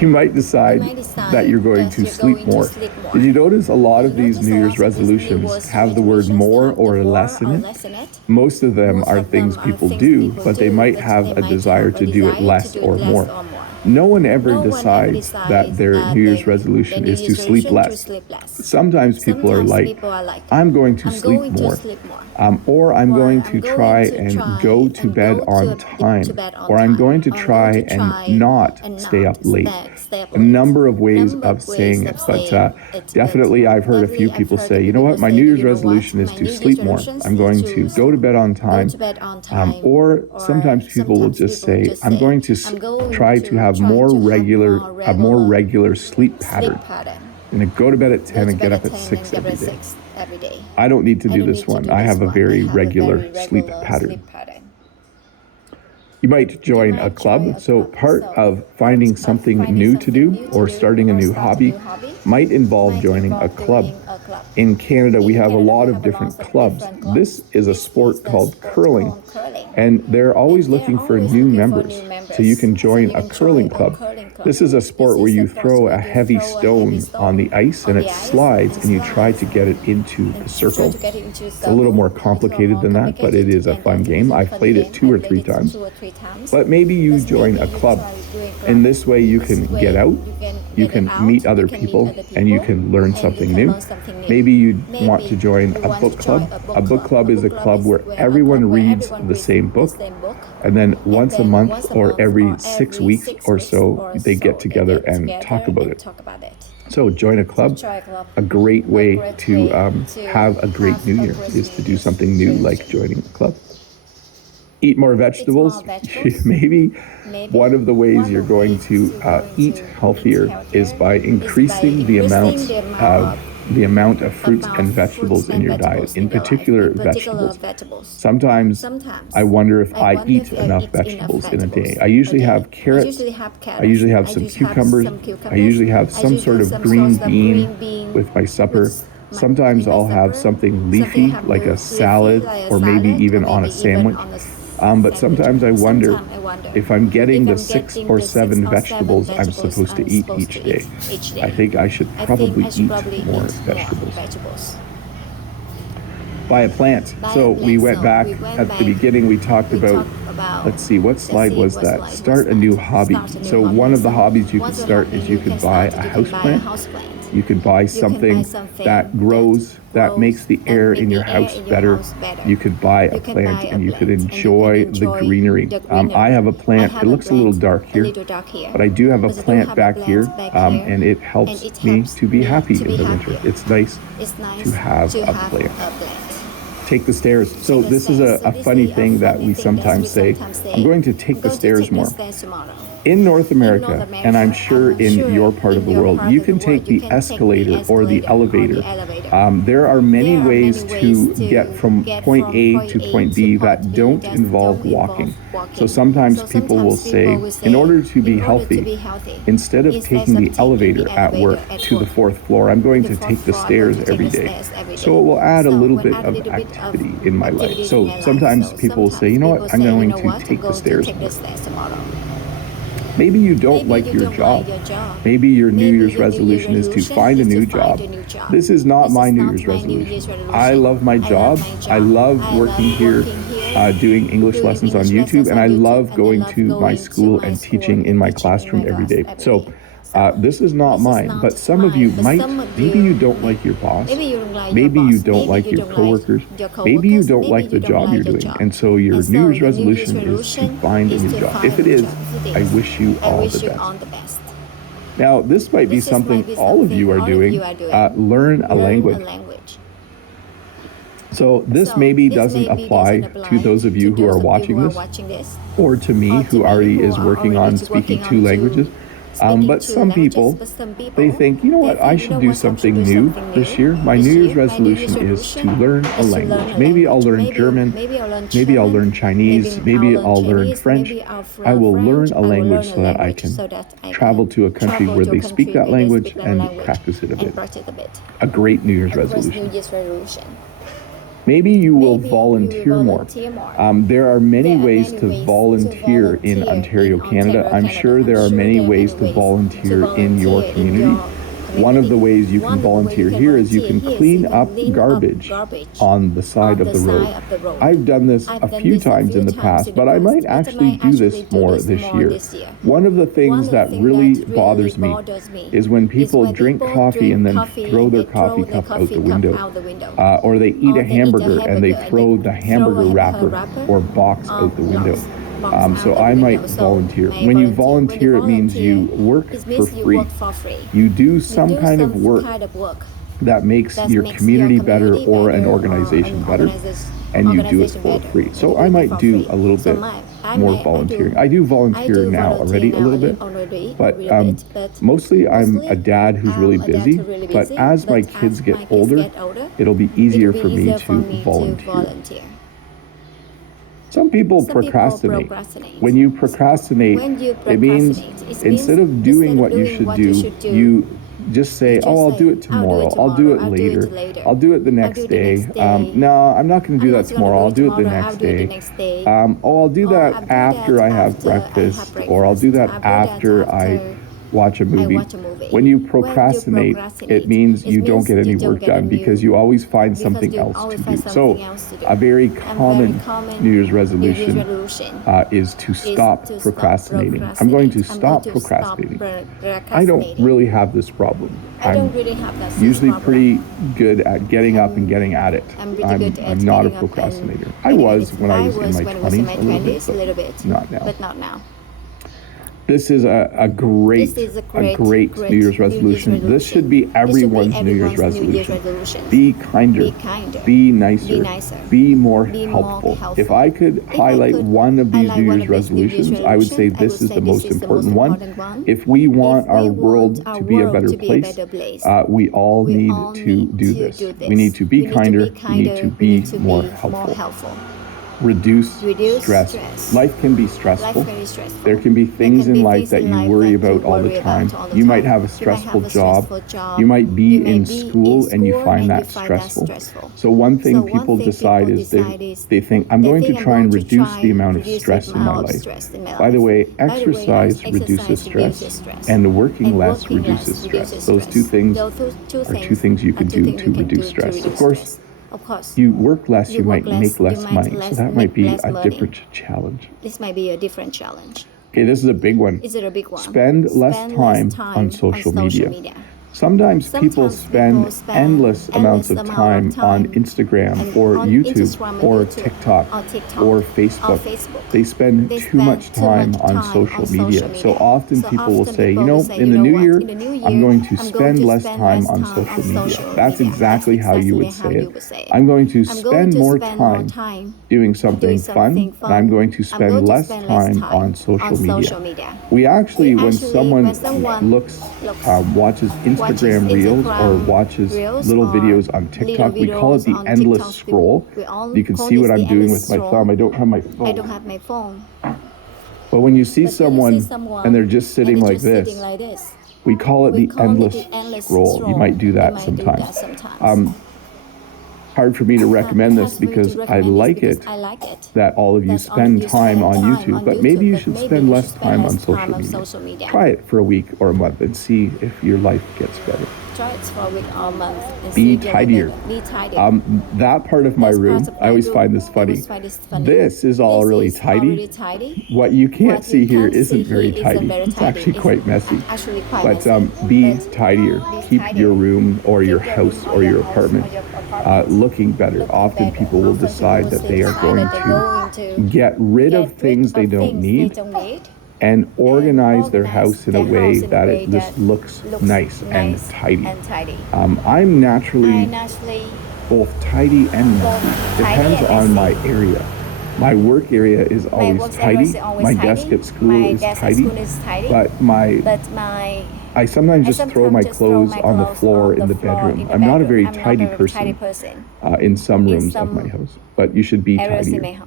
You might decide that you're going to sleep more. Did you notice a lot of these New Year's resolutions have the word more or less in it? Most of them are things people do, but they might have a desire to do it less or more. No one ever decides that their New Year's resolution is to sleep less. Sometimes people are like, I'm going to sleep more, or I'm going to try and go to bed on time, or I'm going to try and not stay up late. A number of ways of saying it, but definitely I've heard a few people say, you know what, my New Year's resolution is to sleep more. I'm going to go to bed on time, or sometimes people will just say, I'm going to try to have more regular sleep pattern. I'm going to go to bed at 10 and get up at 6 every day. I don't need to do this one. I have a very regular sleep pattern. You might join a club. So part of finding something new to do or starting a new hobby might involve joining a club. In Canada, we have a lot of different clubs. This is a sport called curling, and they're always looking for new members. So you can join a curling club. This is a sport where you throw a heavy stone on the ice and it slides and you try to get it into the circle. It's a little more complicated than that, but it is a fun game. I've played it 2 or 3 times. But maybe you join a club. In this way you can get out, you can meet other people, and you can learn something new. Maybe you want to join a book club. A book club is a club where everyone reads the same book, and then once a month or every 6 weeks or so, they get together and talk about it. So join a club. A great way to have a great New Year is to do something new like joining a club. Eat more vegetables. Maybe one of the ways you're going to eat healthier is by increasing the amount of fruits and vegetables in your diet, in particular vegetables. Sometimes I wonder if I eat enough vegetables in a day. I usually have carrots, I usually have some cucumbers, I usually have some sort of green bean with my supper. Sometimes I'll have something leafy like a salad or maybe even on a sandwich. But sometimes I wonder if I'm getting the 6 or 7 vegetables I'm supposed to eat each day. I think I should probably eat more vegetables. Buy a plant. So we went back at the beginning, we talked about, let's see, what slide was that? Start a new hobby. So one of the hobbies you could start is you could buy a house plant. You could buy something that grows, that makes the air in your house better. You could buy a plant and you could enjoy the greenery. I have a plant, it looks a little dark here, but I do have a plant back here, and it helps me to be happy in the winter. It's nice to have a plant. Take the stairs. So this is a funny thing that we sometimes say, I'm going to take the stairs more. In North America, and I'm sure in your part of the world, you can take the escalator or the elevator. There are many ways to get from point A to point B that don't involve walking. So sometimes people will say, in order to be healthy, instead of taking the elevator at work to the 4th floor, I'm going to take the stairs every day. So it will add a little bit of activity in my life. So sometimes people will say, you know what, I'm going to take the stairs more. Maybe you don't like your job. Maybe your New Year's resolution is to find a new job. This is not my New Year's resolution. I love my job. I love working here, doing English lessons on YouTube, and I love going to my school and teaching in my classroom every day. So this is not mine, but some of you might, maybe you don't like your boss, maybe you don't like your coworkers, maybe you don't like the job you're doing, and so your New Year's resolution is to find a new job. If it is, I wish you all the best. Now, this might be something all of you are doing, learn a language. So this maybe doesn't apply to those of you who are watching this, or to me who already is working on speaking 2 languages. But some people, they think, you know what, I should do something new this year. My New Year's resolution is to learn a language. Maybe I'll learn German, maybe I'll learn Chinese, maybe I'll learn French. I will learn a language so that I can travel to a country where they speak that language and practice it a bit. A great New Year's resolution. Maybe you will volunteer more. There are many ways to volunteer in Ontario, Canada. I'm sure there are many ways to volunteer in your community. One of the ways you can volunteer here is you can clean up garbage on the side of the road. I've done this a few times in the past, but I might actually do this more this year. One of the things that really bothers me is when people drink coffee and then throw their coffee cup out the window. Or they eat a hamburger and they throw the hamburger wrapper or box out the window. So I might volunteer. When you volunteer, it means you work for free. You do some kind of work that makes your community better or an organization better, and you do it for free. So I might do a little bit more volunteering. I do volunteer now already a little bit, but mostly I'm a dad who's really busy, but as my kids get older, it'll be easier for me to volunteer. Some people procrastinate. When you procrastinate, it means instead of doing what you should do, you just say, oh, I'll do it tomorrow. I'll do it later. I'll do it the next day. No, I'm not going to do that tomorrow. I'll do it the next day. I'll do that after I have breakfast, or I'll do that after I watch a movie. When you procrastinate, it means you don't get any work done because you always find something else to do. So a very common New Year's resolution is to stop procrastinating. I'm going to stop procrastinating. I don't really have this problem. I'm usually pretty good at getting up and getting at it. I'm not a procrastinator. I was when I was in my 20s a little bit, but not now. This is a great New Year's resolution. This should be everyone's New Year's resolution. Be kinder, be nicer, be more helpful. If I could highlight one of these New Year's resolutions, I would say this is the most important one. If we want our world to be a better place, we all need to do this. We need to be kinder, we need to be more helpful. Reduce stress. Life can be stressful. There can be things in life that you worry about all the time. You might have a stressful job. You might be in school and you find that stressful. So one thing people decide is they think, I'm going to try and reduce the amount of stress in my life. By the way, exercise reduces stress and working less reduces stress. Those two things are two things you can do to reduce stress. Of course, you work less, you might make less money. So that might be a different challenge. This might be a different challenge. Okay, this is a big one. Is it a big one? Spend less time on social media. Sometimes people spend endless amounts of time on Instagram or YouTube or TikTok or Facebook. They spend too much time on social media. So often people will say, in the new year, I'm going to spend less time on social media. That's exactly how you would say it. I'm going to spend more time doing something fun, and I'm going to spend less time on social media. We actually, when someone watches Instagram Reels or watches little videos on TikTok, we call it the endless scroll. You can see what I'm doing with my thumb. I don't have my phone. I don't have my phone. But when you see someone and they're just sitting like this, we call it the endless scroll. You might do that sometimes. Hard for me to recommend this because I like it that all of you spend time on YouTube, but maybe you should spend less time on social media. Try it for a week or a month and see if your life gets better. Try it for a week or a month. Be tidier. That part of my room, I always find this funny. This is all really tidy. What you can't see here isn't very tidy. It's actually quite messy. But be tidier. Keep your room or your house or your apartment looking better. Often people will decide that they are going to get rid of things they don't need and organize their house in a way that it just looks nice and tidy. I'm naturally both tidy and messy. Depends on my area. My work area is always tidy. My desk at school is tidy. But I sometimes just throw my clothes on the floor in the bedroom. I'm not a very tidy person in some rooms of my house, but you should be tidier.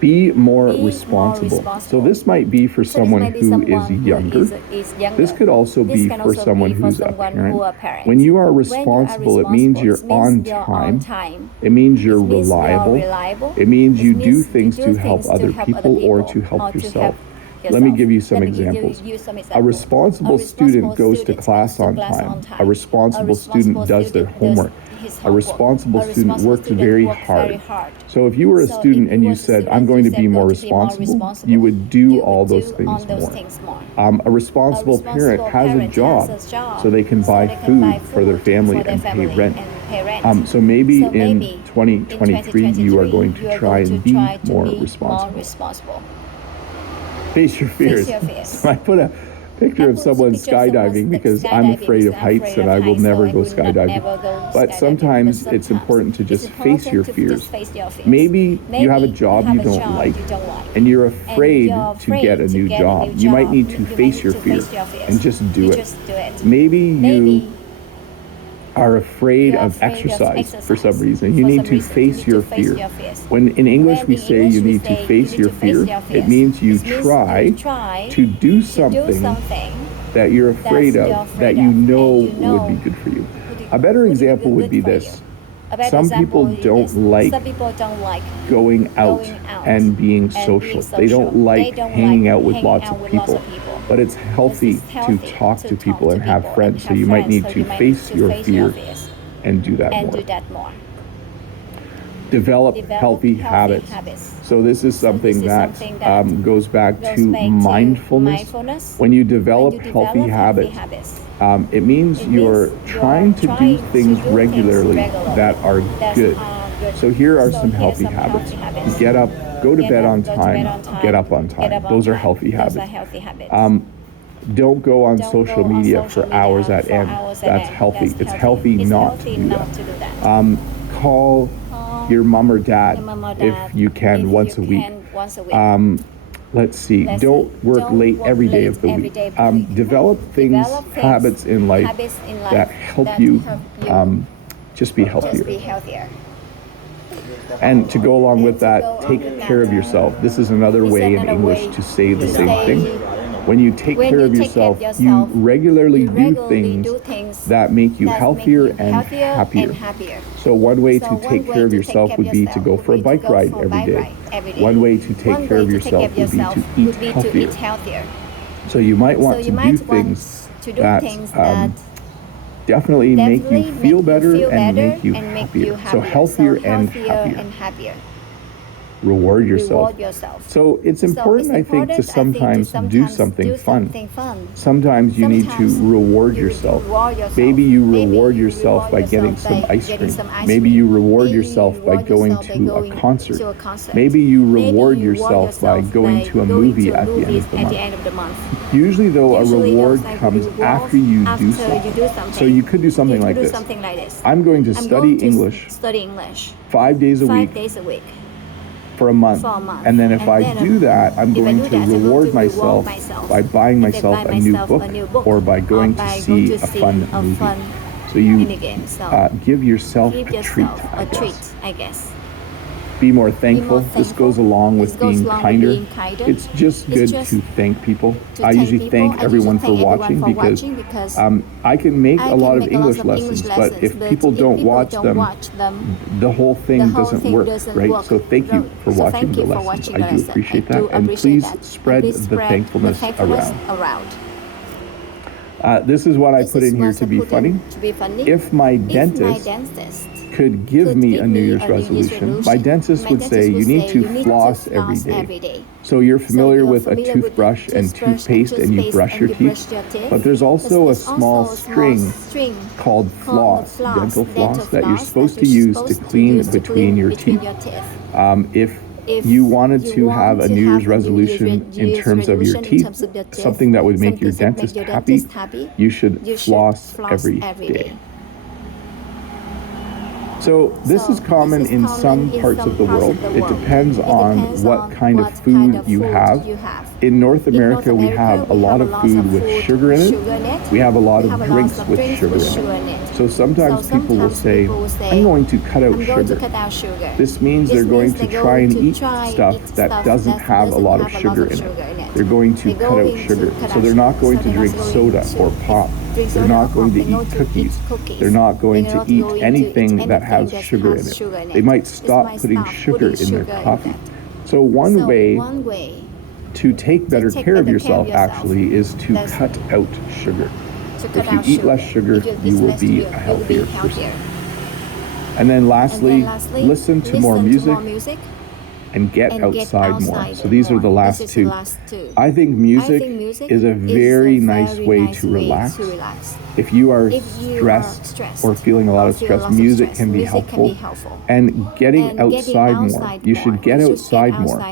Be more Be more responsible. So responsible. this might be for So this someone might be who someone is who younger. is younger. This could also This be can for also someone be for who's a someone parent. who are parents. When you are When you are responsible, it means you're responsible, on it means you're on time. time. It means you're It means you're reliable. reliable. It means It you means do you things do to help things to other help people other or people to help or to yourself. help Let me yourself. give you some Let me give examples. you some A examples. responsible student goes to class on time. A responsible student does their homework. A responsible student works very hard. So if you were a student and you said, I'm going to be more responsible, you would do all those things more. A responsible parent has a job so they can buy food for their family and pay rent. So maybe in 2023, you are going to try and be more responsible. Face your fears. So I put a picture of someone skydiving because I'm afraid of heights and I will never go skydiving. But sometimes it's important to just face your fears. Maybe you have a job you don't like and you're afraid to get a new job. You might need to face your fear and just do it. Maybe you are afraid of exercise for some reason. You need to face your fear. When in English we say you need to face your fear, it means you try to do something that you're afraid of that you know would be good for you. A better example would be this. Some people don't like going out and being social. They don't like hanging out with lots of people. But it's healthy to talk to people and have friends. So you might need to face your fear and do that more. Develop healthy habits. So this is something that goes back to mindfulness. When you develop healthy habits, it means you're trying to do things regularly that are good. So here are some healthy habits. Get up, go to bed on time, get up on time. Those are healthy habits. Don't go on social media for hours at end. That's healthy. It's healthy not to do that. Call your mom or dad if you can once a week. Let's see, don't work late every day of the week. Develop habits in life that help you just be healthier. And to go along with that, take care of yourself. This is another way in English to say the same thing. When you take care of yourself, you regularly do things that make you healthier and happier. So one way to take care of yourself would be to go for a bike ride every day. One way to take care of yourself would be to eat healthier. So you might want to do things that definitely make you feel better and make you happier. So healthier and happier. Reward yourself. So it's important, I think, to sometimes do something fun. Sometimes you need to reward yourself. Maybe you reward yourself by getting some ice cream. Maybe you reward yourself by going to a concert. Maybe you reward yourself by going to a movie at the end of the month. Usually, though, a reward comes after you do something. So you could do something like this. I'm going to study English 5 days a week. For a month. And then if I do that, I'm going to reward myself by buying myself a new book or by going to see a fun movie. So you give yourself a treat, I guess. Be more thankful. This goes along with being kinder. It's just good to thank people. I usually thank everyone for watching because I can make a lot of English lessons, but if people don't watch them, the whole thing doesn't work, right? So thank you for watching the lessons. I do appreciate that. And please spread the thankfulness around. This is what I put in here to be funny. If my dentist could give me a New Year's resolution, my dentist would say you need to floss every day. So you're familiar with a toothbrush and toothpaste and you brush your teeth, but there's also a small string called floss, dental floss, that you're supposed to use to clean between your teeth. If you wanted to have a New Year's resolution in terms of your teeth, something that would make your dentist happy, you should floss every day. So this is common in some parts of the world. It depends on what kind of food you have. In North America, we have a lot of food with sugar in it. We have a lot of drinks with sugar in it. So sometimes people will say, I'm going to cut out sugar. This means they're going to try and eat stuff that doesn't have a lot of sugar in it. They're going to cut out sugar. So they're not going to drink soda or pop. They're not going to eat cookies. They're not going to eat anything that has sugar in it. They might stop putting sugar in their coffee. So one way to take better care of yourself actually is to cut out sugar. If you eat less sugar, you will be a healthier person. And then lastly, listen to more music and get outside more. So these are the last two. I think music is a very nice way to relax. If you are stressed or feeling a lot of stress, music can be helpful. And getting outside more. You should get outside more.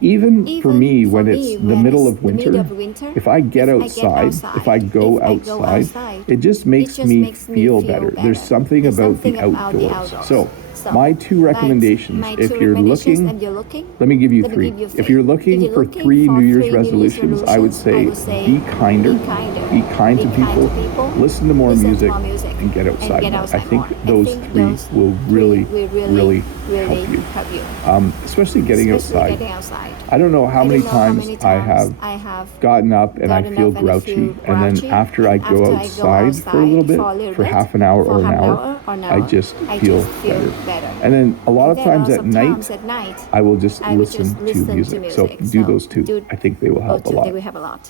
Even for me, when it's the middle of winter, if I get outside, if I go outside, it just makes me feel better. There's something about the outdoors. So my two recommendations, if you're looking, let me give you three. If you're looking for 3 New Year's resolutions, I would say be kinder, be kind to people, listen to more music, and get outside more. I think those 3 will really help you, especially getting outside. I don't know how many times I have gotten up and I feel grouchy, and then after I go outside for a little bit, for half an hour or an hour, I just feel better. And then a lot of times at night, I will just listen to music. So do those 2. I think they will help a lot.